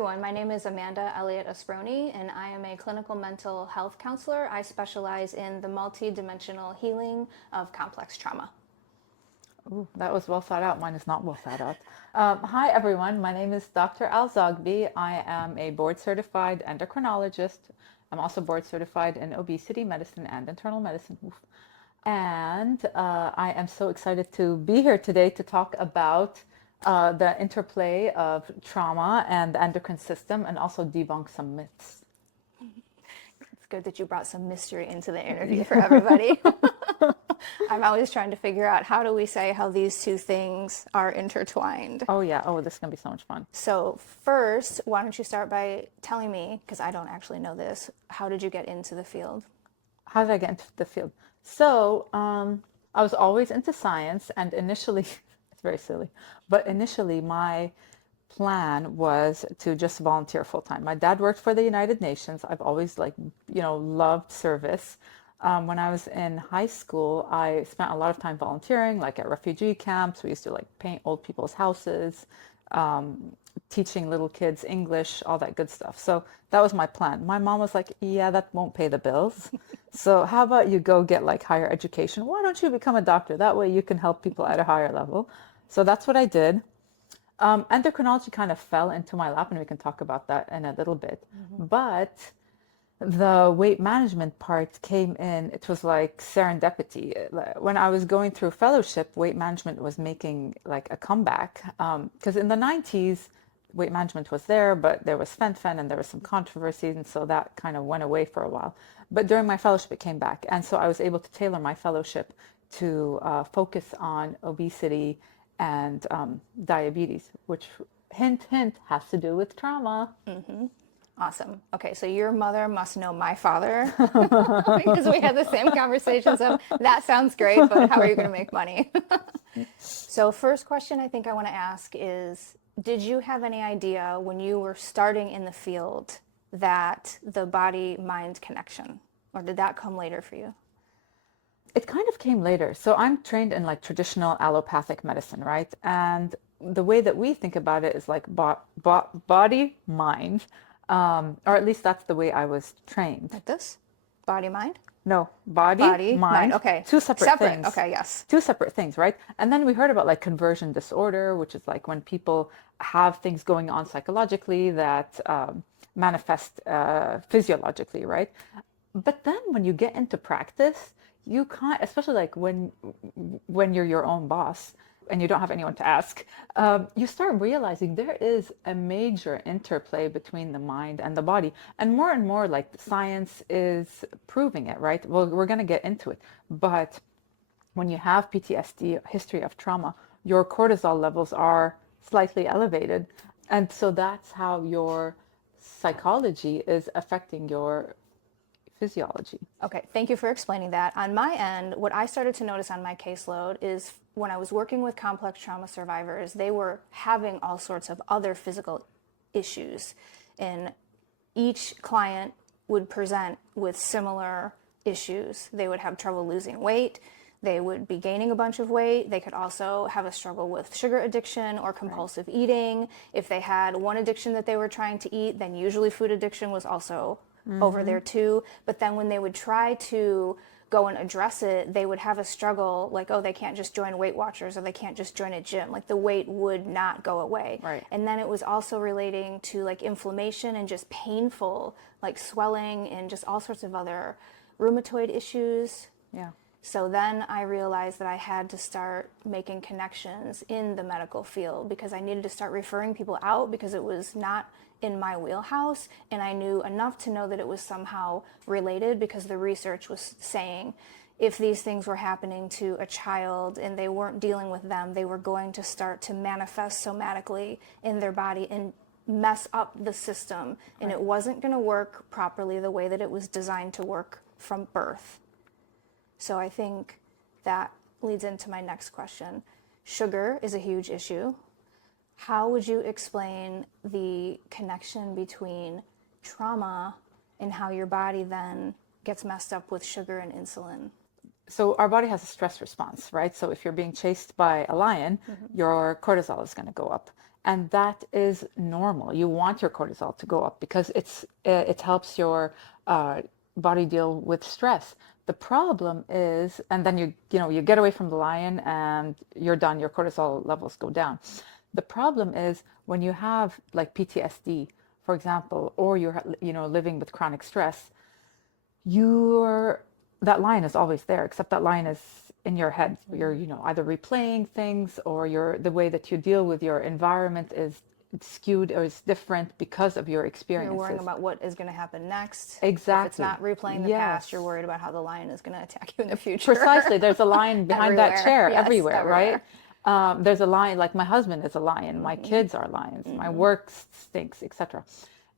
everyone. My name is Amanda Elliott Asproni, and I am a clinical mental health counselor. I specialize in the multi-dimensional healing of complex trauma. Ooh, that was well thought out. Mine is not well thought out. Hi, everyone. My name is Dr. Al-Zougbi. I am a board-certified endocrinologist. I'm also board-certified in obesity medicine and internal medicine. Oof. And I am so excited to be here today to talk about the interplay of trauma and the endocrine system and also debunk some myths. It's good that you brought some mystery into the interview for everybody. I'm always trying to figure out how do we say how these two things are intertwined. Oh, yeah. Oh, this is going to be so much fun. So first, why don't you start by telling me, because I don't actually know this, how did you get into the field? How did I get into the field? So I was always into science, and initially, it's very silly, but initially my plan was to just volunteer full time. My dad worked for the United Nations. I've always loved service. When I was in high school, I spent a lot of time volunteering, like at refugee camps. We used to paint old people's houses, teaching little kids English, all that good stuff. So that was my plan. My mom was like, yeah, that won't pay the bills. So how about you go get higher education? Why don't you become a doctor? That way you can help people at a higher level. So that's what I did. Endocrinology kind of fell into my lap, and we can talk about that in a little bit. Mm-hmm. But the weight management part came in. It was like serendipity. When I was going through fellowship, weight management was making a comeback. Because in the 90s, weight management was there, but there was fen-phen and there was some controversies, and so that kind of went away for a while. But during my fellowship, it came back. And so I was able to tailor my fellowship to focus on obesity and diabetes, which, hint, hint, has to do with trauma. Mm-hmm. Awesome. Okay, so your mother must know my father because we had the same conversations of, that sounds great, but how are you going to make money? So first question I think I want to ask is, did you have any idea when you were starting in the field that the body-mind connection, or did that come later for you? It kind of came later. So I'm trained in traditional allopathic medicine, right? And the way that we think about it is body, mind. Or at least that's the way I was trained. Like this? Body, mind? No, body, mind. Okay. Two separate things. Okay, yes. Two separate things, right? And then we heard about conversion disorder, which is when people have things going on psychologically that manifest physiologically, right? But then when you get into practice, you can't, especially when you're your own boss, and you don't have anyone to ask, you start realizing there is a major interplay between the mind and the body. And more the science is proving it, right? Well, we're going to get into it. But when you have PTSD, history of trauma, your cortisol levels are slightly elevated. And so that's how your psychology is affecting your physiology. Okay, thank you for explaining that. On my end, what I started to notice on my caseload is when I was working with complex trauma survivors, they were having all sorts of other physical issues. And each client would present with similar issues. They would have trouble losing weight. They would be gaining a bunch of weight. They could also have a struggle with sugar addiction or compulsive eating. If they had one addiction that they were trying to eat, then usually food addiction was also over there too. But then when they would try to go and address it, they would have a struggle they can't just join Weight Watchers or they can't just join a gym. The weight would not go away. Right. And then it was also relating to inflammation and just painful swelling and just all sorts of other rheumatoid issues. Yeah. So then I realized that I had to start making connections in the medical field because I needed to start referring people out because it was not in my wheelhouse, and I knew enough to know that it was somehow related because the research was saying if these things were happening to a child and they weren't dealing with them, they were going to start to manifest somatically in their body and mess up the system, and it wasn't going to work properly the way that it was designed to work from birth. So I think that leads into my next question. Sugar is a huge issue. How would you explain the connection between trauma and how your body then gets messed up with sugar and insulin? So our body has a stress response, right? So if you're being chased by a lion, your cortisol is going to go up. And that is normal. You want your cortisol to go up because it helps your body deal with stress. The problem is, and then you get away from the lion and you're done. Your cortisol levels go down. The problem is when you have like PTSD, for example, or you're living with chronic stress, that line is always there, except that line is in your head. You're either replaying things, or the way that you deal with your environment is skewed or is different because of your experiences. You're worrying about what is going to happen next. Exactly. If it's not replaying the past, you're worried about how the lion is going to attack you in the future. Precisely. There's a lion behind that chair. Yes, everywhere, right? There's a lion, like my husband is a lion, my kids are lions, my work stinks, etc.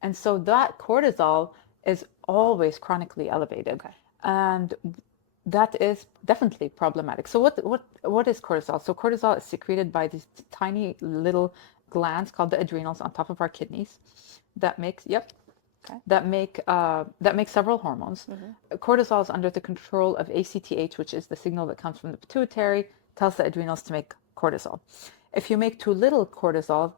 And so that cortisol is always chronically elevated. Okay. And that is definitely problematic. So what is cortisol? So cortisol is secreted by these tiny little glands called the adrenals on top of our kidneys that make several hormones. Cortisol is under the control of ACTH, which is the signal that comes from the pituitary, tells the adrenals to make cortisol. If you make too little cortisol,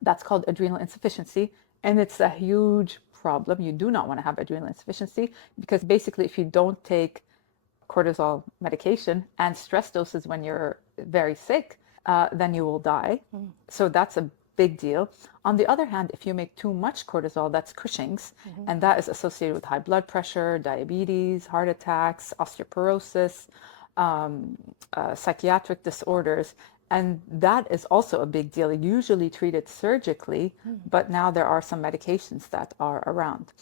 that's called adrenal insufficiency, and it's a huge problem. You do not want to have adrenal insufficiency, because basically if you don't take cortisol medication and stress doses when you're very sick, then you will die. So that's a big deal. On the other hand, if you make too much cortisol, that's Cushing's, and that is associated with high blood pressure, diabetes, heart attacks, osteoporosis, psychiatric disorders. And that is also a big deal, usually treated surgically, but now there are some medications that are around.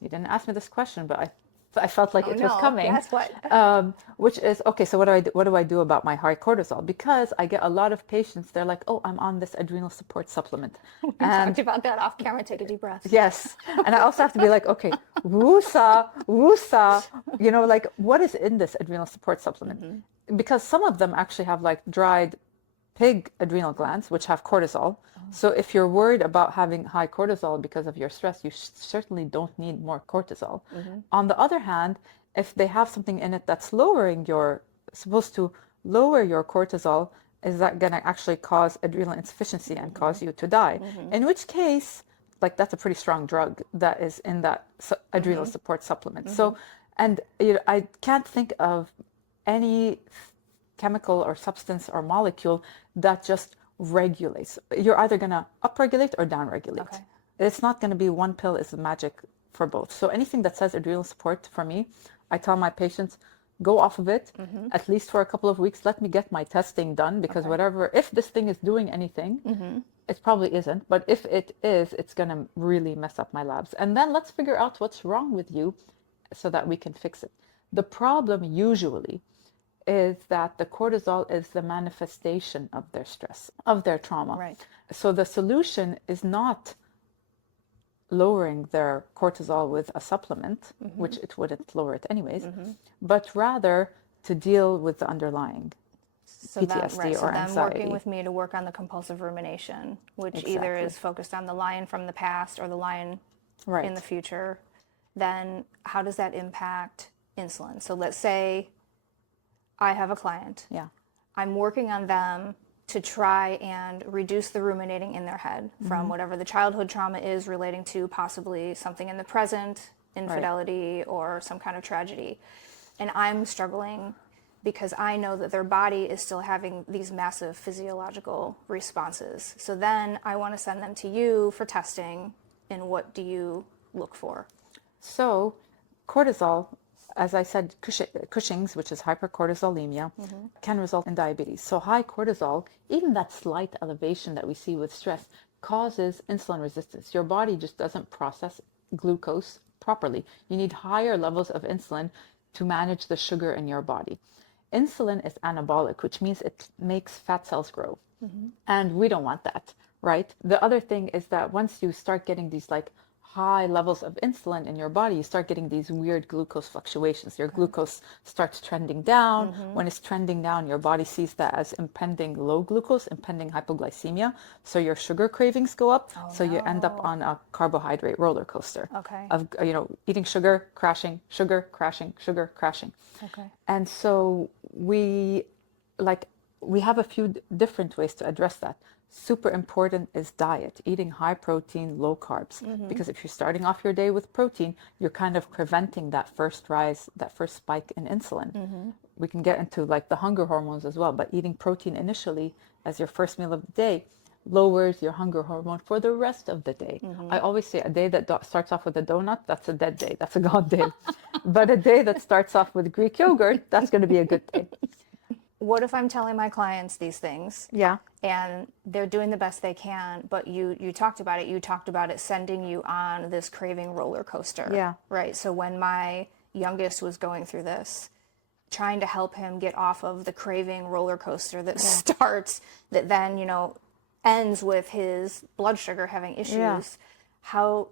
You didn't ask me this question, but I felt like it was coming. Yes, what? Which is, okay, so what do I do about my high cortisol? Because I get a lot of patients, they're like, oh, I'm on this adrenal support supplement. We talked about that off camera. Take a deep breath. Yes. And I also have to be like, okay, woosah, like what is in this adrenal support supplement? Because some of them actually have like dried pig adrenal glands, which have cortisol. So if you're worried about having high cortisol because of your stress, you certainly don't need more cortisol. On the other hand, if they have something in it that's supposed to lower your cortisol, is that going to actually cause adrenal insufficiency and cause you to die? In which case, like, that's a pretty strong drug that is in that adrenal support supplement. So, and I can't think of any chemical or substance or molecule that just regulates. You're either going to upregulate or downregulate. Okay. It's not going to be one pill is the magic for both. So anything that says adrenal support, for me, I tell my patients, go off of it at least for a couple of weeks. Let me get my testing done, because if this thing is doing anything, it probably isn't. But if it is, it's going to really mess up my labs. And then let's figure out what's wrong with you so that we can fix it. The problem usually is that the cortisol is the manifestation of their stress, of their trauma. Right. So the solution is not lowering their cortisol with a supplement, which it wouldn't lower it anyways, but rather to deal with the underlying PTSD or anxiety. So working with me to work on the compulsive rumination, which either is focused on the lion from the past or the lion in the future, then how does that impact insulin? So let's say I have a client. Yeah. I'm working on them to try and reduce the ruminating in their head from whatever the childhood trauma is relating to possibly something in the present, infidelity, or some kind of tragedy. And I'm struggling because I know that their body is still having these massive physiological responses. So then I want to send them to you for testing. And what do you look for? So cortisol, as I said, Cushing's, which is hypercortisolemia, can result in diabetes. So high cortisol, even that slight elevation that we see with stress, causes insulin resistance. Your body just doesn't process glucose properly. You need higher levels of insulin to manage the sugar in your body. Insulin is anabolic, which means it makes fat cells grow. And we don't want that, right? The other thing is that once you start getting these like high levels of insulin in your body, you start getting these weird glucose fluctuations. Your glucose starts trending down. When it's trending down, your body sees that as impending low glucose, impending hypoglycemia. So your sugar cravings go up. You end up on a carbohydrate roller coaster of eating sugar, crashing, sugar, crashing, sugar, crashing. And so we have a few different ways to address that. super important is diet, eating high protein, low carbs. Because if you're starting off your day with protein, you're kind of preventing that first rise, that first spike in insulin. We can get into like the hunger hormones as well, but eating protein initially as your first meal of the day lowers your hunger hormone for the rest of the day. I always say a day that starts off with a donut, that's a dead day, that's a gone day. But a day that starts off with Greek yogurt, that's going to be a good day. What if I'm telling my clients these things? Yeah. And they're doing the best they can, but you talked about it. You talked about it sending you on this craving roller coaster. Yeah. Right. So when my youngest was going through this, trying to help him get off of the craving roller coaster that starts, that then, you know, ends with his blood sugar having issues. How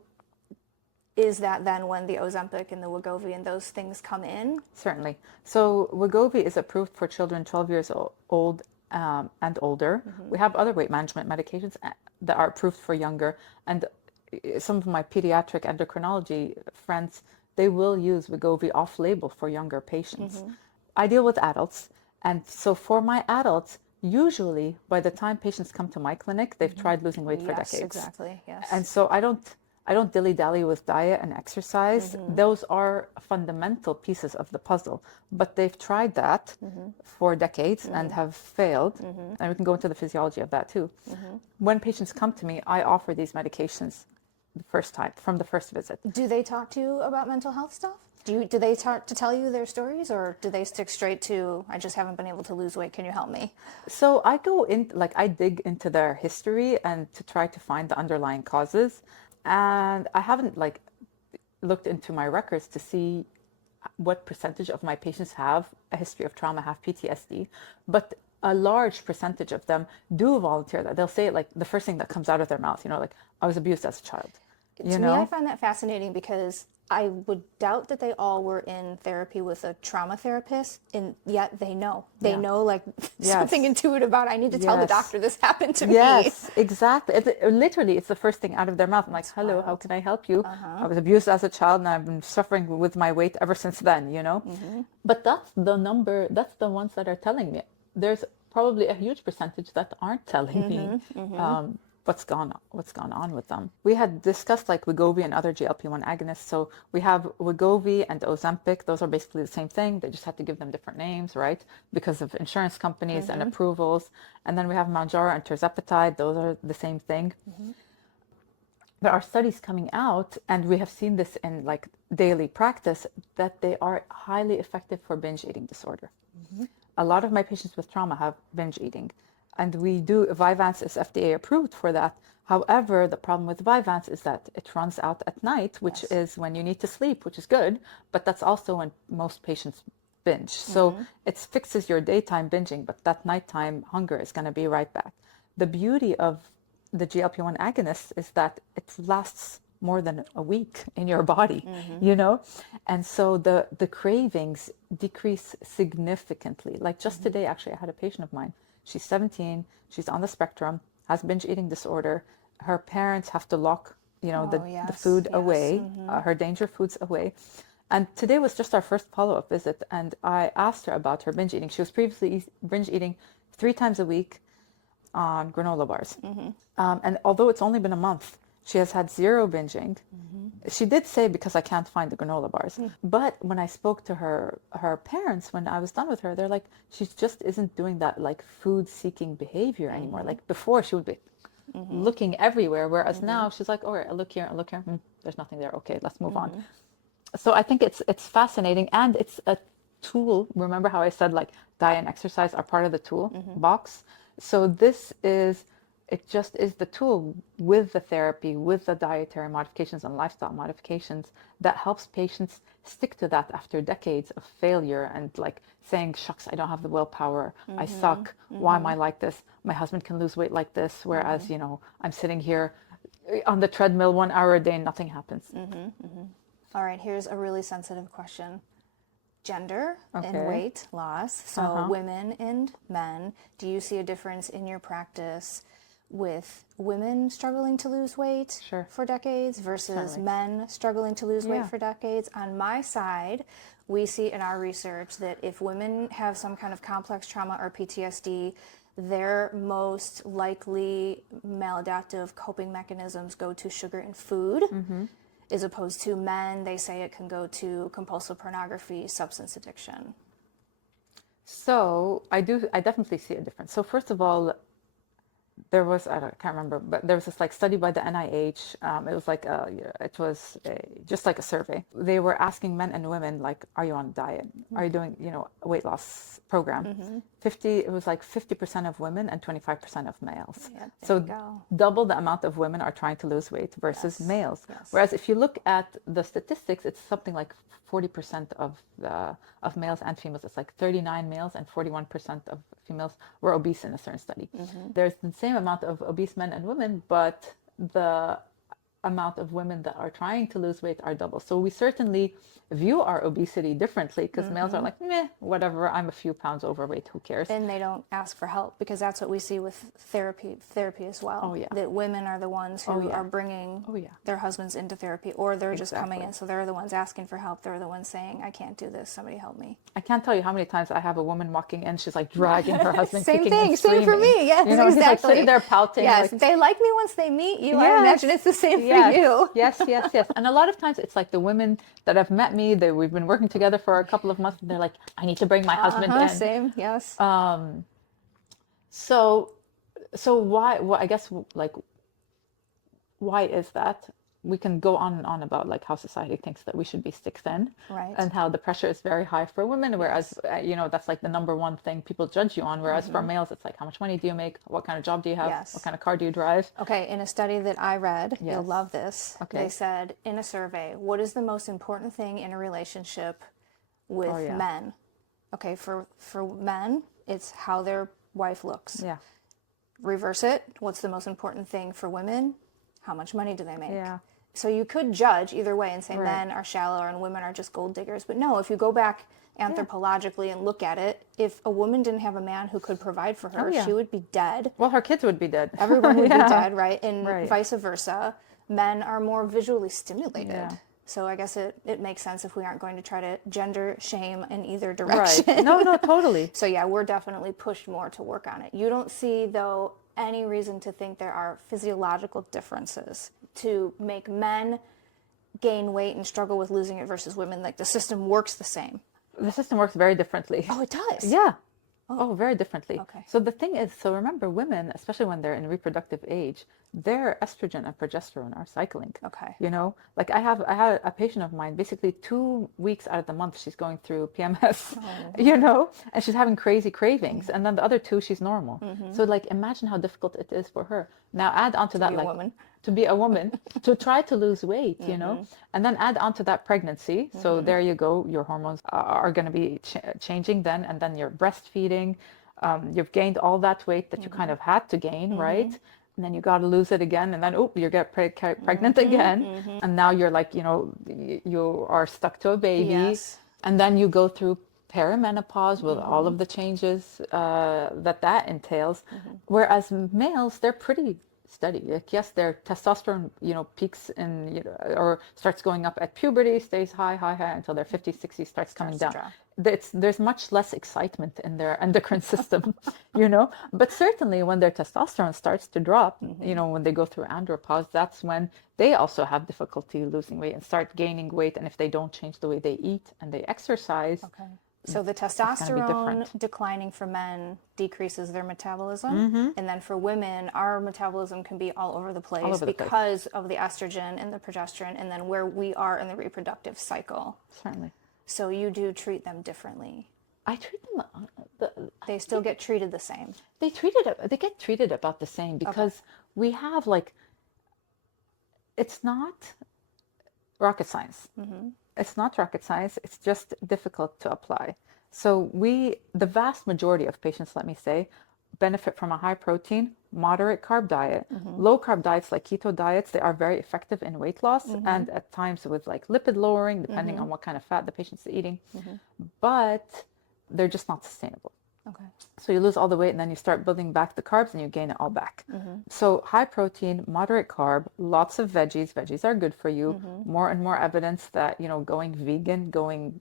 is that then when the Ozempic and the Wegovy and those things come in? Certainly. So Wegovy is approved for children 12 years old and older. We have other weight management medications that are approved for younger. And some of my pediatric endocrinology friends, they will use Wegovy off-label for younger patients. I deal with adults. And so for my adults, usually by the time patients come to my clinic, they've tried losing weight for decades. Exactly. Yes. And so I don't dilly-dally with diet and exercise. Those are fundamental pieces of the puzzle, but they've tried that for decades and have failed. And we can go into the physiology of that too. When patients come to me, I offer these medications the first time, from the first visit. Do they talk to you about mental health stuff? Do they start to tell you their stories, or do they stick straight to, I just haven't been able to lose weight, can you help me? So I go in, like I dig into their history and to try to find the underlying causes. And I haven't like looked into my records to see what percentage of my patients have a history of trauma, have PTSD, but a large percentage of them do volunteer that. They'll say it like the first thing that comes out of their mouth, you know, like I was abused as a child. To me, I find that fascinating because I would doubt that they all were in therapy with a trauma therapist, and yet they know. They know like something intuitive about, I need to tell the doctor this happened to me. Yes, exactly. Literally, it's the first thing out of their mouth. I'm like, hello, how can I help you? I was abused as a child and I've been suffering with my weight ever since then, you know? But that's the number, that's the ones that are telling me. There's probably a huge percentage that aren't telling me what's gone on with them. We had discussed like Wegovy and other GLP-1 agonists. So we have Wegovy and Ozempic. Those are basically the same thing. They just had to give them different names, right? Because of insurance companies and approvals. And then we have Mounjaro and tirzepatide. Those are the same thing. There are studies coming out, and we have seen this in like daily practice, that they are highly effective for binge eating disorder. A lot of my patients with trauma have binge eating. And Vyvanse is FDA approved for that. However, the problem with Vyvanse is that it runs out at night, which is when you need to sleep, which is good, but that's also when most patients binge. So it fixes your daytime binging, but that nighttime hunger is going to be right back. The beauty of the GLP-1 agonists is that it lasts more than a week in your body, you know? And so the cravings decrease significantly. Like just today, actually, I had a patient of mine. She's 17, she's on the spectrum, has binge eating disorder. Her parents have to lock, you know, the food away, her danger foods away. And today was just our first follow-up visit. And I asked her about her binge eating. She was previously binge eating 3 times a week on granola bars. And although it's only been a month, she has had 0 binging. She did say, because I can't find the granola bars. But when I spoke to her parents, when I was done with her, they're like, she just isn't doing that like food-seeking behavior anymore. Like before, she would be looking everywhere, whereas now she's like, all right, I look here, I look here. There's nothing there. Okay, let's move on. So I think it's fascinating, and it's a tool. Remember how I said like diet and exercise are part of the tool box? So this is, it just is the tool with the therapy, with the dietary modifications and lifestyle modifications that helps patients stick to that after decades of failure and like saying, shucks, I don't have the willpower. I suck. Why am I like this? My husband can lose weight like this. Whereas, you know, I'm sitting here on the treadmill 1 hour a day and nothing happens. All right, here's a really sensitive question. Gender and weight loss. So women and men, do you see a difference in your practice with women struggling to lose weight for decades versus men struggling to lose weight for decades? On my side, we see in our research that if women have some kind of complex trauma or PTSD, their most likely maladaptive coping mechanisms go to sugar and food, as opposed to men, they say it can go to compulsive pornography, substance addiction. So I definitely see a difference. So first of all, there was, I can't remember, but there was this like study by the NIH. It was like just like a survey. They were asking men and women, like, are you on a diet? Are you doing, a weight loss program? 50% of women and 25% of males. Yeah, so double the amount of women are trying to lose weight versus males. Whereas if you look at the statistics, it's something like 40% of males and females. It's like 39 males and 41% of females were obese in a certain study. There's the same amount of obese men and women, but the amount of women that are trying to lose weight are double. So we certainly view our obesity differently, because males are like, meh, whatever, I'm a few pounds overweight, who cares? And they don't ask for help, because that's what we see with therapy as well. Oh, yeah. That women are the ones who are bringing their husbands into therapy, or they're just coming in. So they're the ones asking for help. They're the ones saying, I can't do this, somebody help me. I can't tell you how many times I have a woman walking in, she's like dragging her husband, Same kicking thing, and same for me. Yes, he's like sitting there pouting. Yes, like, they like me once they meet you. Yes. I imagine it's the same for you. Yes. And a lot of times it's like the women that have met me, we've been working together for a couple of months, and they're like, I need to bring my husband in. Same, yes. So why, well, I guess, like, why is that? We can go on and on about like how society thinks that we should be stick thin, right, and how the pressure is very high for women, whereas that's like the number one thing people judge you on, whereas for males it's like, how much money do you make, what kind of job do you have, what kind of car do you drive? Okay, in a study that I read, you'll love this, they said in a survey, what is the most important thing in a relationship with men? Okay, for men, it's how their wife looks. Reverse it, what's the most important thing for women? How much money do they make? So you could judge either way and say men are shallow and women are just gold diggers. But no, if you go back anthropologically and look at it, if a woman didn't have a man who could provide for her, she would be dead. Well, her kids would be dead. Everyone would be dead, right? And vice versa. Men are more visually stimulated. So I guess it makes sense if we aren't going to try to gender shame in either direction. Right. No, totally. So yeah, we're definitely pushed more to work on it. You don't see, though, any reason to think there are physiological differences to make men gain weight and struggle with losing it versus women. Like, the system works the same. The system works very differently. Oh, it does? Yeah. Oh, very differently. Okay. So the thing is, so remember, women, especially when they're in reproductive age, their estrogen and progesterone are cycling. Okay. Like I had a patient of mine, basically 2 weeks out of the month, she's going through PMS, and she's having crazy cravings. And then the other 2, she's normal. So like, imagine how difficult it is for her. Now add on to that, like, to be a woman, to try to lose weight, and then add on to that pregnancy. So there you go, your hormones are going to be changing then, and then you're breastfeeding. You've gained all that weight that you kind of had to gain, right? And then you got to lose it again, and then you get pregnant again, and now you're like, you are stuck to a baby, and then you go through perimenopause with all of the changes that entails. Whereas males, they're pretty steady. Like, yes, their testosterone, peaks in, or starts going up at puberty, stays high until their 50s, 60s, starts coming down. There's much less excitement in their endocrine system, But certainly when their testosterone starts to drop, when they go through andropause, that's when they also have difficulty losing weight and start gaining weight. And if they don't change the way they eat and they exercise. Okay. So the testosterone declining for men decreases their metabolism. And then for women, our metabolism can be all over the place because of the estrogen and the progesterone, and then where we are in the reproductive cycle. Certainly. So you do treat them differently. I treat them. They still get treated the same. They get treated about the same, because we have, like, it's not rocket science. It's not rocket science. It's just difficult to apply. So the vast majority of patients, let me say, benefit from a high protein, moderate carb diet. Low carb diets like keto diets, they are very effective in weight loss, and at times with like lipid lowering, depending on what kind of fat the patient's eating. But they're just not sustainable. Okay. So you lose all the weight, and then you start building back the carbs, and you gain it all back. So high protein, moderate carb, lots of veggies. Veggies are good for you. More and more evidence that, going vegan, going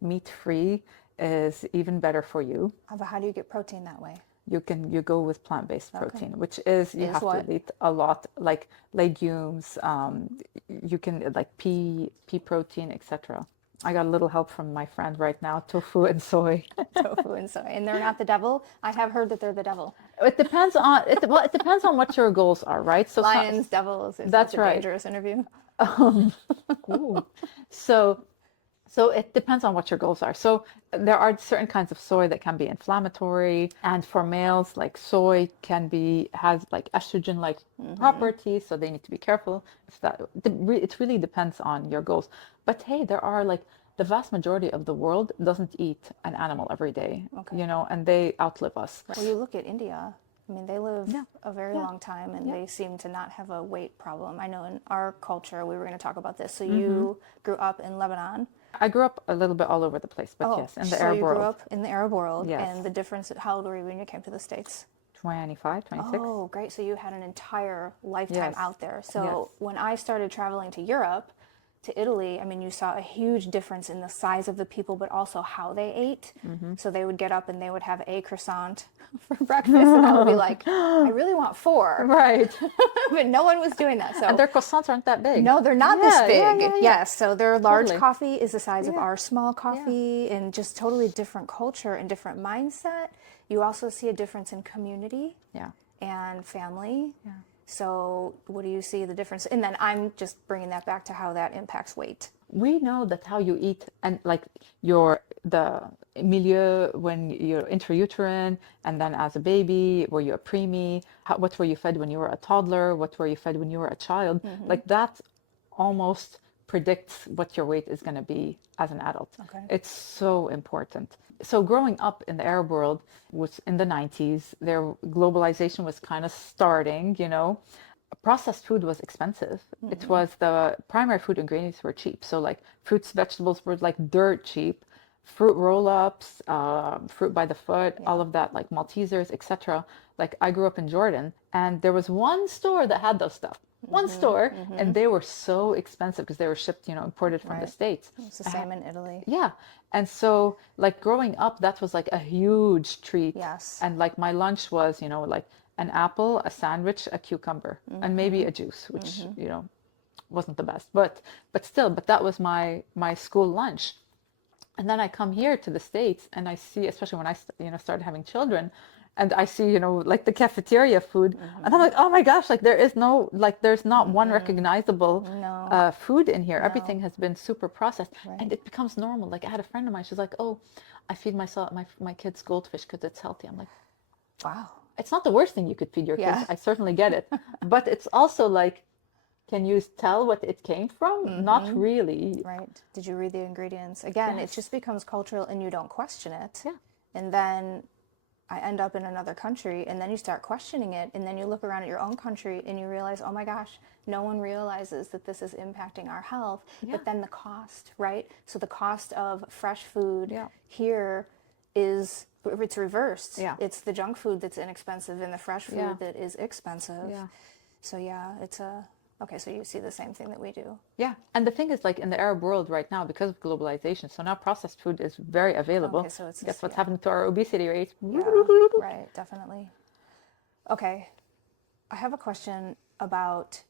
meat free is even better for you. But how do you get protein that way? you go with plant-based protein, which is you have what? to eat a lot, like legumes. You can like pea protein, etc. I got a little help from my friend right now, tofu and soy. Tofu and soy. And they're not the devil? I have heard that they're the devil. It depends on it. Well, it depends on what your goals are, right? So Lions, devils, is that's that a right. dangerous interview? Ooh. So it depends on what your goals are. So there are certain kinds of soy that can be inflammatory, and for males, like soy has like estrogen-like properties, so they need to be careful. It really depends on your goals. But hey, there are like the vast majority of the world doesn't eat an animal every day, and they outlive us. Well, you look at India. I mean, they live Yeah. a very Yeah. long time, and they seem to not have a weight problem. I know in our culture, we were going to talk about this. So you grew up in Lebanon. I grew up a little bit all over the place, but yes, in the so Arab you world. grew up in the Arab world, Yes. and the difference. How old were you when you came to the States? 25, 26. Oh, great! So you had an entire lifetime Yes. out there. So Yes. when I started traveling to Europe, to Italy, I mean, you saw a huge difference in the size of the people, but also how they ate. So they would get up and they would have a croissant for breakfast, and I would be like, I really want 4. Right. But no one was doing that. So And their croissants aren't that big. no, they're not Yeah, this big. yeah. Yes, so their large Totally. coffee is the size of Yeah. our small coffee, and just totally different culture and different mindset. You also see a difference in community Yeah. and family. Yeah. So what do you see the difference? And then I'm just bringing that back to how that impacts weight. We know that how you eat and like the milieu when you're intrauterine and then as a baby, were you a preemie, what were you fed when you were a toddler, what were you fed when you were a child, like that almost predicts what your weight is going to be as an adult. Okay. It's so important. So growing up in the Arab world was in the 90s, their globalization was kind of starting, processed food was expensive. It was the primary food ingredients were cheap. So like fruits, vegetables were like dirt cheap. Fruit roll-ups, fruit by the foot, all of that, like Maltesers, etc. Like I grew up in Jordan, and there was one store that had those stuff. One store, and they were so expensive because they were shipped, imported from the States. It's the same in Italy. Yeah. And so like growing up, that was like a huge treat. Yes. And like my lunch was, like an apple, a sandwich, a cucumber, and maybe a juice, which, wasn't the best. But that was my school lunch. And then I come here to the States and I see, especially when I started having children, and I see, like the cafeteria food, and I'm like, oh my gosh, like there's not one recognizable food in here. Everything has been super processed, and it becomes normal. Like I had a friend of mine, she's like, oh, I feed my kids goldfish because it's healthy. I'm like, Wow. it's not the worst thing you could feed your kids. Yeah. I certainly get it, but it's also like, can you tell what it came from? Not really. Right. Did you read the ingredients? Again, Yes. it just becomes cultural and you don't question it. Yeah. And then I end up in another country and then you start questioning it. And then you look around at your own country and you realize, oh my gosh, no one realizes that this is impacting our health. Yeah. But then the cost, right? So the cost of fresh food Yeah. here it's reversed. Yeah. It's the junk food that's inexpensive and the fresh food Yeah. that is expensive. Yeah. So yeah, okay, so you see the same thing that we do. Yeah. And the thing is, like in the Arab world right now, because of globalization, so now processed food is very available. Okay, so it's Guess just- what's happening to our obesity rate? Yeah, right, definitely. Okay, I have a question about,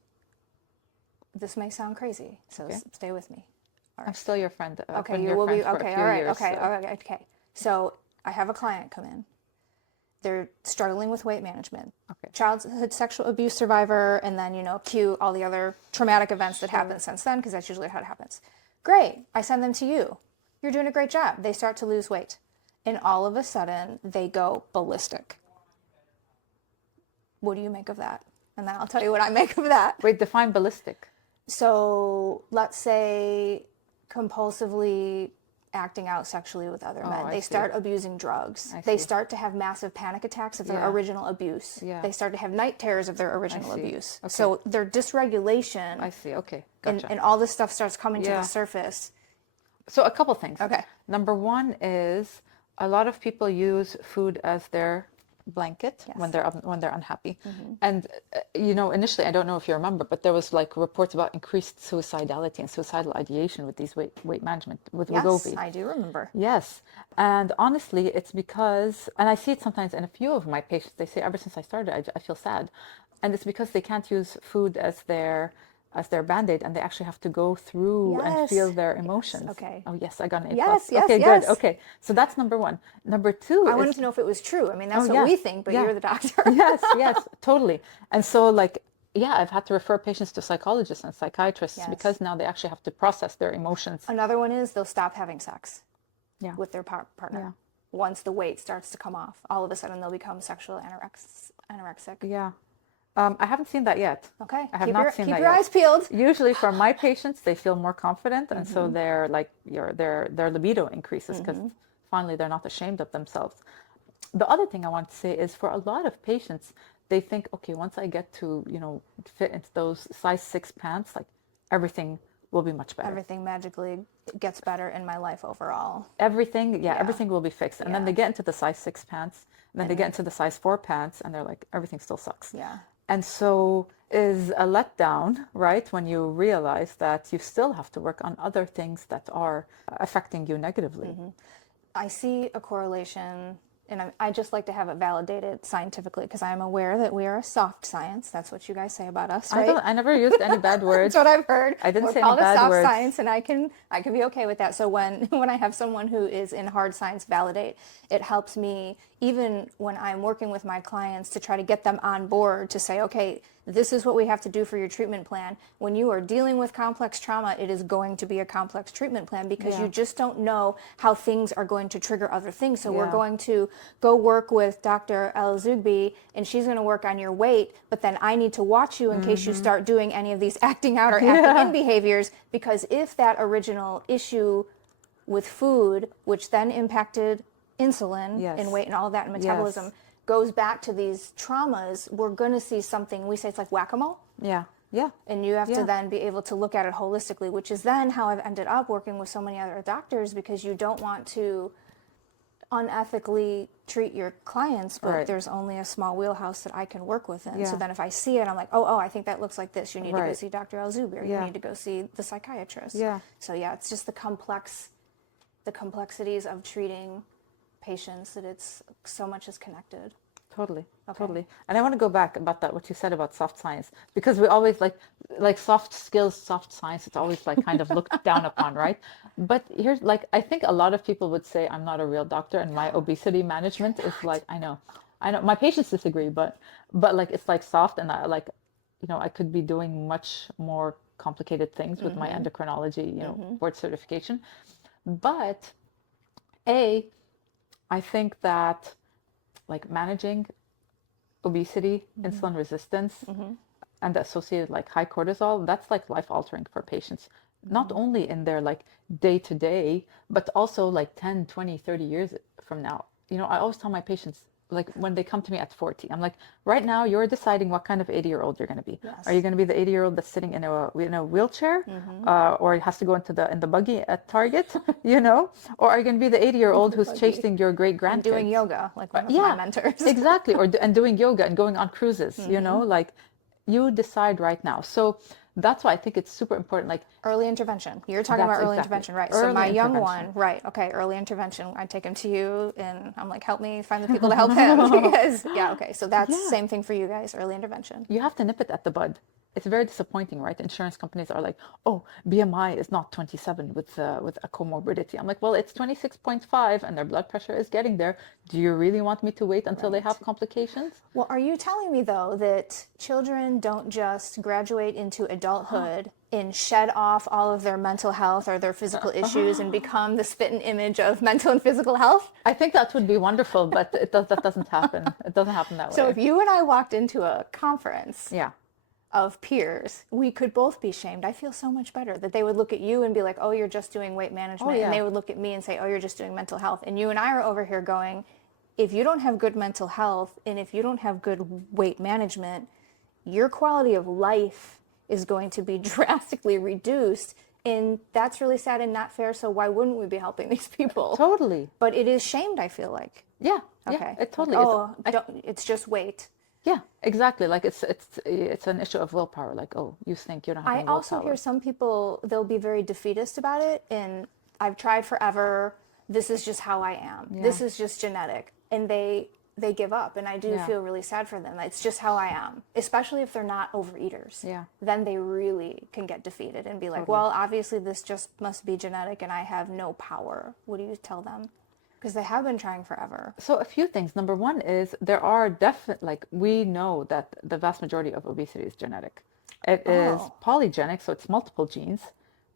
this may sound crazy, so stay with me. I'm still your friend. I've Okay, been you your will friend be, for a okay, few all right, years, okay, so- all right, okay. So I have a client come in. They're struggling with weight management. Okay. Childhood sexual abuse survivor, and then, cue all the other traumatic events that happened since then, because that's usually how it happens. Great, I send them to you. You're doing a great job. They start to lose weight. And all of a sudden, they go ballistic. What do you make of that? And then I'll tell you what I make of that. Wait, define ballistic. So let's say compulsively acting out sexually with other men. I They see. start abusing drugs. I They see. start to have massive panic attacks of their Yeah. original abuse. Yeah. They start to have night terrors of their original see. abuse. Okay. So their dysregulation I see. Okay. and, Gotcha. and all this stuff starts coming to Yeah. the surface. So a couple things. Okay. Number one is a lot of people use food as their blanket Yes. when they're unhappy. And you know, initially, I don't know if you remember, but there was like reports about increased suicidality and suicidal ideation with these weight management with Yes, Wegovy. I do remember. Yes. And honestly, it's because, and I see it sometimes in a few of my patients, they say, ever since I started, I feel sad. And it's because they can't use food as their band-aid, and they actually have to go through and feel Yes. their emotions. Yes. Okay. Oh, yes, I got an A+. Yes, yes, Okay, yes. good. Okay. So that's number one. Number two I is, wanted to know if it was true. I mean, that's oh, what yeah, we think, but yeah. you're the doctor. Yes, yes, totally. And so like, yeah, I've had to refer patients to psychologists and psychiatrists Yes. because now they actually have to process their emotions. Another one is they'll stop having sex Yeah. with their partner. Yeah. Once the weight starts to come off, all of a sudden they'll become sexual anorexic. Yeah. I haven't seen that yet. Okay. I have keep not your, seen keep that your yet. eyes peeled. Usually for my patients, they feel more confident, and so they're like their libido increases because finally they're not ashamed of themselves. The other thing I want to say is for a lot of patients, they think, okay, once I get to, you know, fit into those size 6 pants, like everything will be much better. Everything magically gets better in my life overall. Everything, yeah, everything will be fixed. And then they Yeah. get into the size 6 pants, and then they get into the size 4 pants, and they're like, everything still sucks. Yeah. And so is a letdown, right? When you realize that you still have to work on other things that are affecting you negatively. I see a correlation, and I just like to have it validated scientifically because I'm aware that we are a soft science. That's what you guys say about us, right? I never used any bad words. That's what I've heard. I didn't We're say any called a bad soft words. science, and I can be okay with that. So when I have someone who is in hard science validate, it helps me even when I'm working with my clients to try to get them on board to say, okay, this is what we have to do for your treatment plan. When you are dealing with complex trauma, it is going to be a complex treatment plan because Yeah. you just don't know how things are going to trigger other things. So we're Yeah. going to go work with Dr. Al-Zougbi, and she's going to work on your weight, but then I need to watch you in case you start doing any of these acting out or acting in behaviors, because if that original issue with food, which then impacted insulin Yes. and weight and all of that and metabolism, Yes. goes back to these traumas, we're going to see something, we say it's like whack-a-mole. Yeah, yeah. And you have Yeah. to then be able to look at it holistically, which is then how I've ended up working with so many other doctors, because you don't want to unethically treat your clients, but Right. there's only a small wheelhouse that I can work within. Yeah. So then if I see it, I'm like, oh, I think that looks like this. You need to go Right. see Dr. Al-Zougbi, or you Yeah. need to go see the psychiatrist. Yeah. So yeah, it's just the complexities of treating patients, that it's so much is connected. Totally, Okay. totally. And I want to go back about that, what you said about soft science, because we always like soft skills, soft science, it's always like kind of looked down upon, right? But here's like, I think a lot of people would say I'm not a real doctor, and my obesity management is like, I know, my patients disagree, but like, it's like soft, and I like, you know, I could be doing much more complicated things with my endocrinology, you know, board certification. But I think that like managing obesity, insulin resistance, and the associated like high cortisol, that's like life altering for patients, not only in their like day to day, but also like 10, 20, 30 years from now. You know, I always tell my patients, like when they come to me at 40, I'm like, right now you're deciding what kind of 80-year-old you're going to be. Yes. Are you going to be the 80-year-old that's sitting in a wheelchair, or has to go into the buggy at Target, you know, or are you going to be the 80-year-old who's buggy. chasing your great grandkids? And doing yoga, like one of Yeah, my mentors. exactly. And doing yoga and going on cruises, you know, like you decide right now. So that's why I think it's super important. Like Early intervention. You're talking That's about early exactly. intervention, right? Early So my young intervention. one, right? Okay, early intervention. I take him to you, and I'm like, help me find the people to help him, because yeah, okay. So that's Yeah. same thing for you guys. Early intervention. you have to nip it at the bud. It's very disappointing, right? Insurance companies are like, oh, BMI is not 27 with a comorbidity. I'm like, well, it's 26.5 and their blood pressure is getting there. Do you really want me to wait until they have complications? Well, are you telling me though that children don't just graduate into adulthood and shed off all of their mental health or their physical issues and become the spitting image of mental and physical health? I think that would be wonderful, but that doesn't happen. It doesn't happen that way. So if you and I walked into a conference Yeah. of peers, we could both be shamed. I feel so much better that they would look at you and be like, oh, you're just doing weight management. yeah. And they would look at me and say, oh, you're just doing mental health. And you and I are over here going, if you don't have good mental health and if you don't have good weight management, your quality of life is going to be drastically reduced. And that's really sad and not fair. So why wouldn't we be helping these people? Totally. But it is shamed, I feel like. Yeah. Okay. Yeah. It totally like, is. oh, it's just weight. Yeah, exactly. Like it's an issue of willpower. Like, oh, you think you don't have I any also willpower. hear some people, they'll be very defeatist about it. And I've tried forever. This is just how I am. Yeah. This is just genetic. And they give up. And I do Yeah. feel really sad for them. It's just how I am, especially if they're not overeaters. Yeah. Then they really can get defeated and be like, well, obviously this just must be genetic and I have no power. What do you tell them? Because they have been trying forever. So a few things. Number one is there are definite, like we know that the vast majority of obesity is genetic. It is polygenic, so it's multiple genes,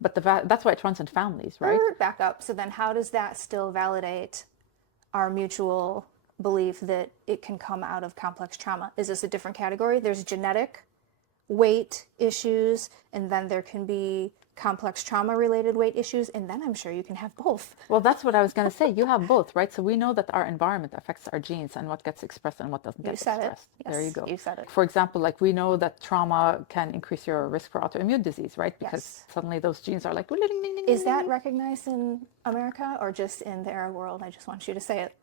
but that's why it runs in families, right? Back up. So then how does that still validate our mutual belief that it can come out of complex trauma? Is this a different category? There's genetic, weight issues, and then there can be complex trauma related weight issues, and then I'm sure you can have both. Well, that's what I was going to say. You have both, right? So we know that our environment affects our genes and what gets expressed and what doesn't get expressed. Yes, there you go. You said it. For example, like we know that trauma can increase your risk for autoimmune disease, right? Because suddenly those genes are like... Is that recognized in America or just in the Arab world? I just want you to say it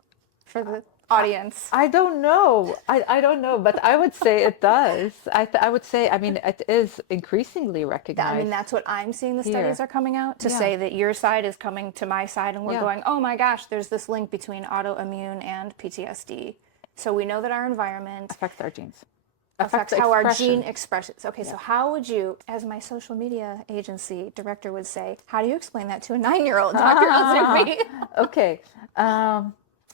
for the audience. I don't know. I don't know, but I would say it does. I would say, I mean, it is increasingly recognized. I mean, that's what I'm seeing the studies are coming out to say that your side is coming to my side and we're going, oh my gosh, there's this link between autoimmune and PTSD. So we know that our environment affects our genes. Affects how our gene expresses. Okay, so how would you, as my social media agency director would say, how do you explain that to a 9-year-old, Dr. Al-Zougbi? Okay.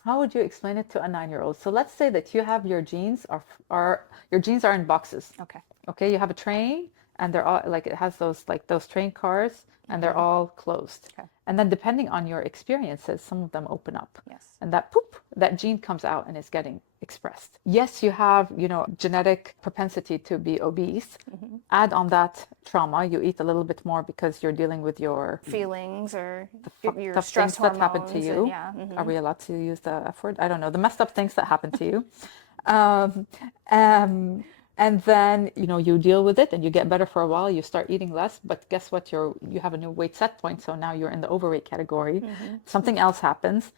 How would you explain it to a 9-year-old? So let's say that you have your genes your genes are in boxes. Okay. Okay, you have a train and they're all like, it has those train cars and they're all closed. Okay. And then depending on your experiences, some of them open up. Yes. And that gene comes out and is getting expressed. Yes, you have, genetic propensity to be obese. Add on that trauma, you eat a little bit more because you're dealing with your feelings or your tough stress things that hormones. happen to you. Are we allowed to use the F word? I don't know. The messed up things that happen to you. And then, you deal with it and you get better for a while. You start eating less, but guess what? You have a new weight set point. So now you're in the overweight category. Something else happens.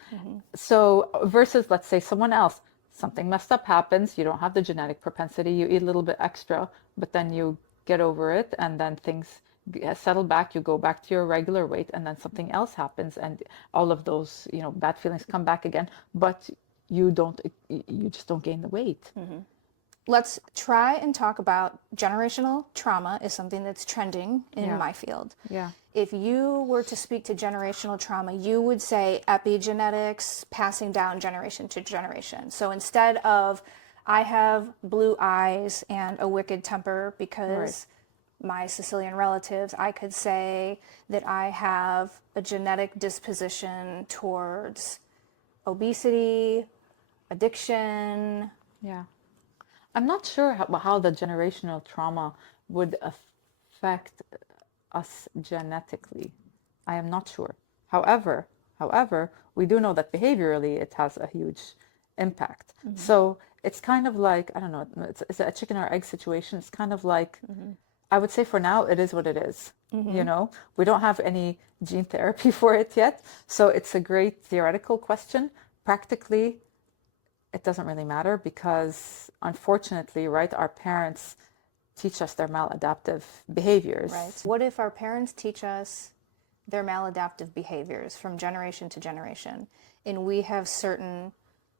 So versus, let's say, someone else, something messed up happens. You don't have the genetic propensity. You eat a little bit extra, but then you get over it and then things settle back. You go back to your regular weight and then something else happens. And all of those, bad feelings come back again, but you just don't gain the weight. Let's try and talk about generational trauma is something that's trending in my field. Yeah. If you were to speak to generational trauma, you would say epigenetics, passing down generation to generation. So instead of I have blue eyes and a wicked temper because my Sicilian relatives, I could say that I have a genetic disposition towards obesity, addiction. Yeah. I'm not sure how the generational trauma would affect us genetically. I am not sure. However, we do know that behaviorally it has a huge impact. So it's kind of like, I don't know, it's a chicken or egg situation. It's kind of like, I would say for now, it is what it is. We don't have any gene therapy for it yet. So it's a great theoretical question. Practically, it doesn't really matter because unfortunately, right, our parents teach us their maladaptive behaviors. Right. What if our parents teach us their maladaptive behaviors from generation to generation and we have certain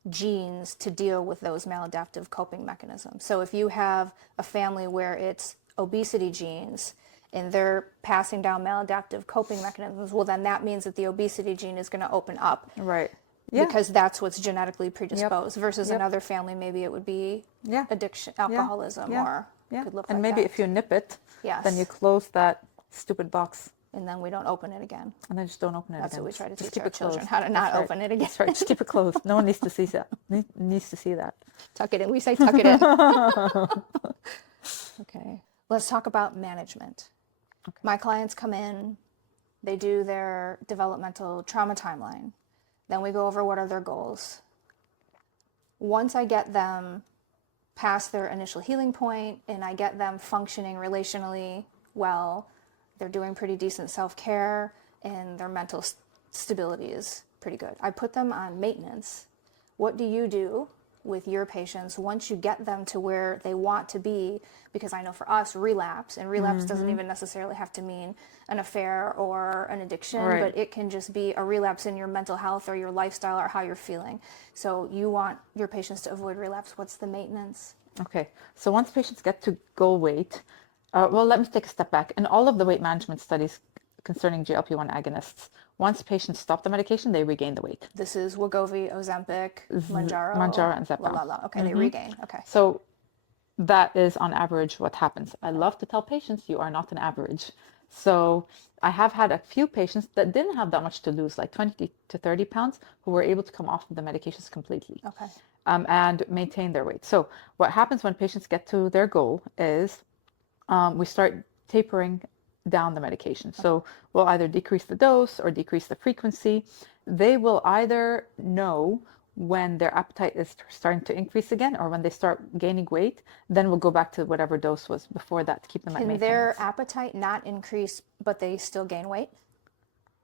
genes to deal with those maladaptive coping mechanisms? So if you have a family where it's obesity genes and they're passing down maladaptive coping mechanisms, well, then that means that the obesity gene is going to open up. Right. Yeah. Because that's what's genetically predisposed versus another family, maybe it would be addiction, alcoholism, or could look and like maybe that. if you nip it, then you close that stupid box. And then we don't open it again. And then just don't open it That's again. what we try to Just teach keep our it closed. children, how to not open it again. That's right. Just keep it closed. No one needs to see that. Needs to see that. Tuck it in. We say tuck it in. Okay. Let's talk about management. Okay. My clients come in, they do their developmental trauma timeline. Then we go over what are their goals. Once I get them past their initial healing point and I get them functioning relationally well, they're doing pretty decent self-care, and their mental stability is pretty good. I put them on maintenance. What do you do with your patients once you get them to where they want to be? Because I know for us, relapse, and relapse doesn't even necessarily have to mean an affair or an addiction, Right. but it can just be a relapse in your mental health or your lifestyle or how you're feeling. So you want your patients to avoid relapse. What's the maintenance? Okay, so once patients get to goal weight, well, let me take a step back. In all of the weight management studies concerning GLP-1 agonists, once patients stop the medication, they regain the weight. This is Wegovy, Ozempic, Mounjaro, Mounjaro and la Zepbound. la la. Okay, they regain. Okay. So that is on average what happens. I love to tell patients you are not an average. So I have had a few patients that didn't have that much to lose, like 20 to 30 pounds, who were able to come off of the medications completely. Okay. And maintain their weight. So what happens when patients get to their goal is we start tapering down the medication. So we'll either decrease the dose or decrease the frequency. They will either know when their appetite is starting to increase again, or when they start gaining weight, then we'll go back to whatever dose was before that to keep them at maintenance. Can their appetite not increase, but they still gain weight?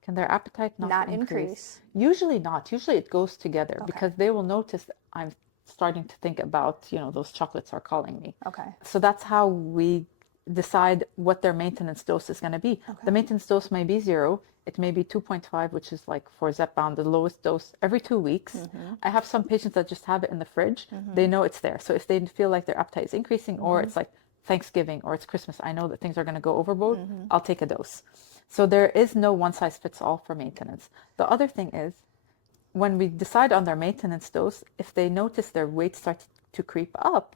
Can their appetite not increase? Usually not. Usually it goes together because they will notice I'm starting to think about, those chocolates are calling me. Okay. So that's how we decide what their maintenance dose is going to be. The maintenance dose may be 0. It may be 2.5, which is like for Zepbound, the lowest dose every 2 weeks. I have some patients that just have it in the fridge. They know it's there. So if they feel like their appetite is increasing, or it's like Thanksgiving or it's Christmas, I know that things are going to go overboard, I'll take a dose. So there is no one size fits all for maintenance. The other thing is, when we decide on their maintenance dose, if they notice their weight starts to creep up,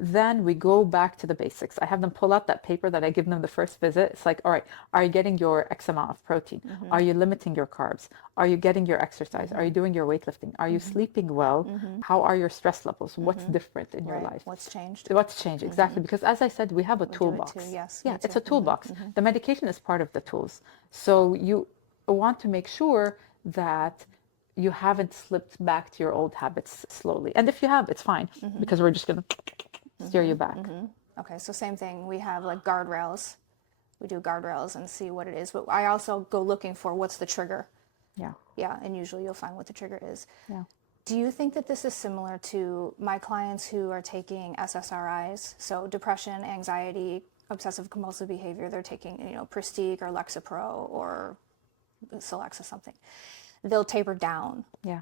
then we go back to the basics. I have them pull out that paper that I give them the first visit. It's like, all right, are you getting your X amount of protein? Are you limiting your carbs? Are you getting your exercise? Are you doing your weightlifting? Are you sleeping well? How are your stress levels? What's different in your life? What's changed? What's changed, exactly. Because as I said, we have a Do it toolbox. too, yes, Yeah, me it's too. a toolbox. The medication is part of the tools. So you want to make sure that you haven't slipped back to your old habits slowly. And if you have, it's fine, because we're just going to steer you back. Okay, so same thing. We have like guardrails. We do guardrails and see what it is. But I also go looking for what's the trigger. Yeah. Yeah, and usually you'll find what the trigger is. Yeah. Do you think that this is similar to my clients who are taking SSRIs? So depression, anxiety, obsessive compulsive behavior, they're taking, Prestige or Lexapro or Celexa something. They'll taper down. Yeah.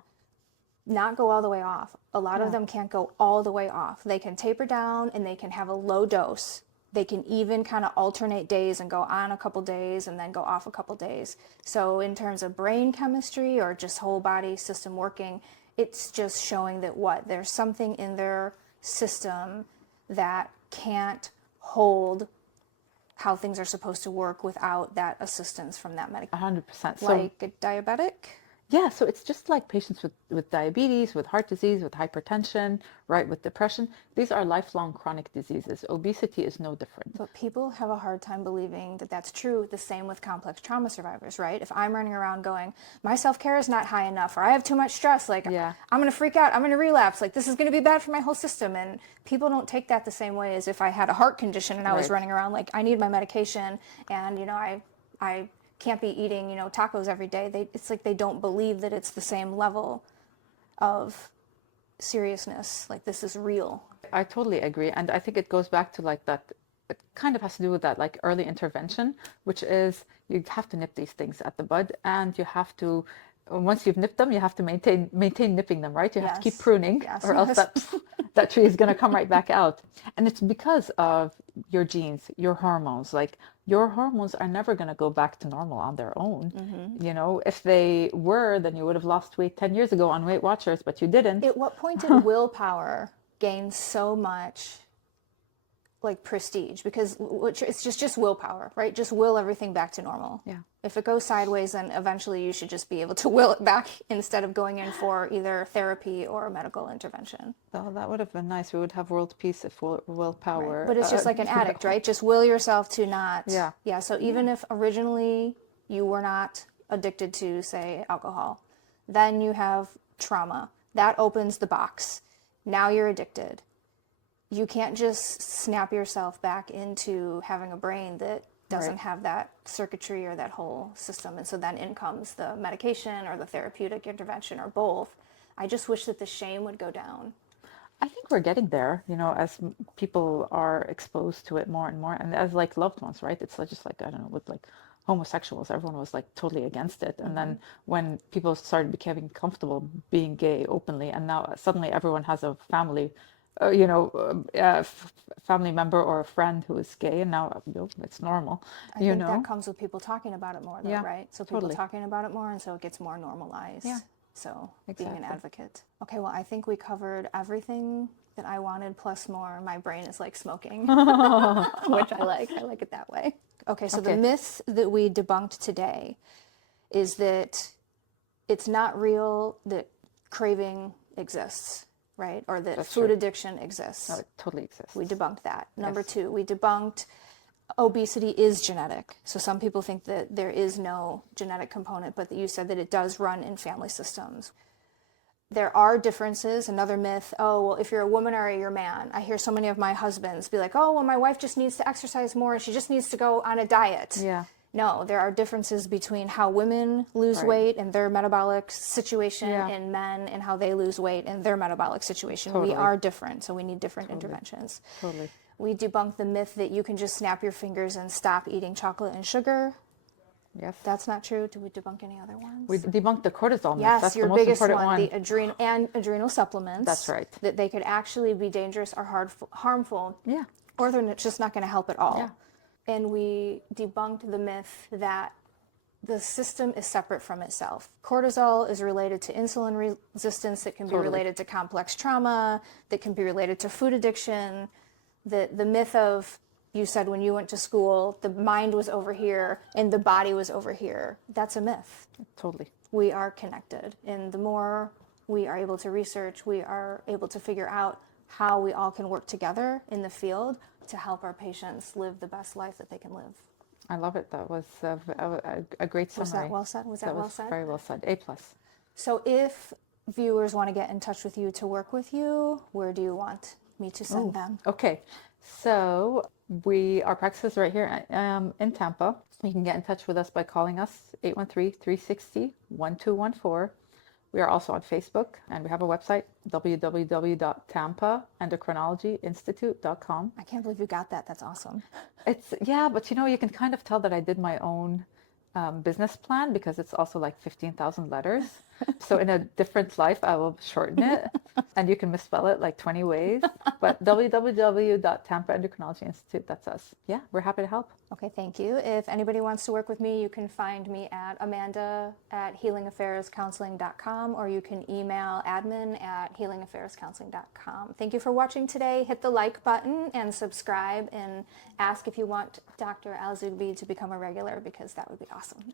Not go all the way off. A lot of them can't go all the way off. They can taper down and they can have a low dose. They can even kind of alternate days and go on a couple days and then go off a couple days. So in terms of brain chemistry or just whole body system working, it's just showing that there's something in their system that can't hold how things are supposed to work without that assistance from that medication. 100%. Like a diabetic? Yeah, so it's just like patients with diabetes, with heart disease, with hypertension, right, with depression. These are lifelong chronic diseases. Obesity is no different. But people have a hard time believing that that's true. The same with complex trauma survivors, right? If I'm running around going, my self-care is not high enough, or I have too much stress, like I'm going to freak out, I'm going to relapse, like this is going to be bad for my whole system. And people don't take that the same way as if I had a heart condition and I was running around like, I need my medication, and I can't be eating, tacos every day. It's like they don't believe that it's the same level of seriousness. Like this is real. I totally agree. And I think it goes back to like that, it kind of has to do with that like early intervention, which is you have to nip these things at the bud, and you have to, once you've nipped them, you have to maintain nipping them, right? You have to keep pruning, or else that tree is going to come right back out. And it's because of your genes, your hormones. Like your hormones are never going to go back to normal on their own. If they were, then you would have lost weight 10 years ago on Weight Watchers, but you didn't. At what point did willpower gain so much like prestige? Because it's just willpower, right? Just will everything back to normal. Yeah. If it goes sideways, then eventually you should just be able to will it back instead of going in for either therapy or medical intervention. Well, that would have been nice. We would have world peace if willpower. Right. But it's just like an addict, right? Just will yourself to not. Yeah. Yeah. So even if originally you were not addicted to, say, alcohol, then you have trauma. That opens the box. Now you're addicted. You can't just snap yourself back into having a brain that doesn't Right. have that circuitry or that whole system. And so then in comes the medication or the therapeutic intervention or both. I just wish that the shame would go down. I think we're getting there, as people are exposed to it more and more, and as like loved ones, right? It's just like, I don't know, with like homosexuals, everyone was like totally against it. And then when people started becoming comfortable being gay openly, and now suddenly everyone has a family, family member or a friend who is gay, and now it's normal, I think that comes with people talking about it more, though, Yeah, right? So people totally. talking about it more, and so it gets more normalized. Yeah, So being an exactly. advocate. Okay, well, I think we covered everything that I wanted plus more. My brain is like smoking, which I like. I like it that way. Okay, so the Okay. myth that we debunked today is that it's not real that craving exists, right? Or that That's food true. addiction exists. No, it totally exists. We debunked that. Number Yes. 2, we debunked obesity is genetic. So some people think that there is no genetic component, but that you said that it does run in family systems. There are differences. Another myth, oh, well, if you're a woman or you're a man. I hear so many of my husbands be like, oh, well, my wife just needs to exercise more and she just needs to go on a diet. Yeah. No, there are differences between how women lose Right. weight and their metabolic situation Yeah. and men and how they lose weight and their metabolic situation. Totally. We are different, so we need different interventions. Totally. We debunked the myth that you can just snap your fingers and stop eating chocolate and sugar. Yes. That's not true. Did we debunk any other ones? We debunked the cortisol myth. Yes, That's your the most biggest important one, one. the adrenal supplements. That's right. That they could actually be dangerous or harmful. Yeah. Or they're just not going to help at all. Yeah. And we debunked the myth that the system is separate from itself. Cortisol is related to insulin resistance that can be Totally. related to complex trauma, that can be related to food addiction. The myth of, you said when you went to school, the mind was over here and the body was over here. That's a myth. Totally. We are connected. And the more we are able to research, we are able to figure out how we all can work together in the field to help our patients live the best life that they can live. I love it. That was a great summary. Was that well said? Was that well said? Very well said. A+. So if viewers want to get in touch with you to work with you, where do you want me to send them? Okay. So our practice is right here in Tampa. You can get in touch with us by calling us 813-360-1214. We are also on Facebook, and we have a website, www.tampaendocrinologyinstitute.com. I can't believe you got that. That's awesome. But you can kind of tell that I did my own business plan because it's also like 15,000 letters. So in a different life, I will shorten it, and you can misspell it like 20 ways. But www.tampaendocrinologyinstitute, that's us. Yeah, we're happy to help. Okay, thank you. If anybody wants to work with me, you can find me at amanda@healingaffairscounseling.com, or you can email admin@healingaffairscounseling.com. Thank you for watching today. Hit the like button and subscribe, and ask if you want Dr. Al-Zougbi to become a regular, because that would be awesome.